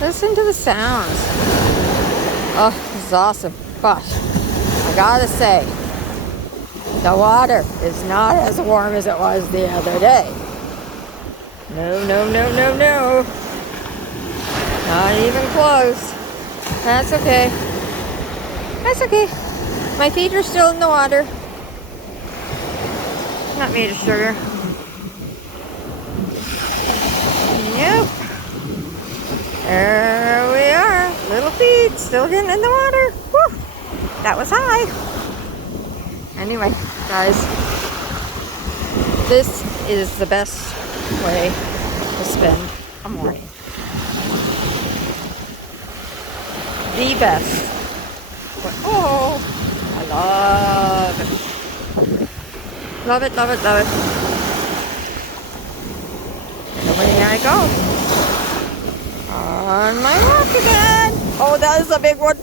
Listen to the sounds. Oh, this is awesome. But I gotta say, the water is not as warm as it was the other day. No, no, no, no, no. Not even close. That's okay. That's okay. My feet are still in the water. Not made of sugar. Nope. There we are. Little feet still getting in the water. Whew. That was high. Anyway, guys, this is the best way to spend a morning. The best. Oh, I love it. Love it, love it, love it. And away I go. On my walk again. Oh, that is a big one.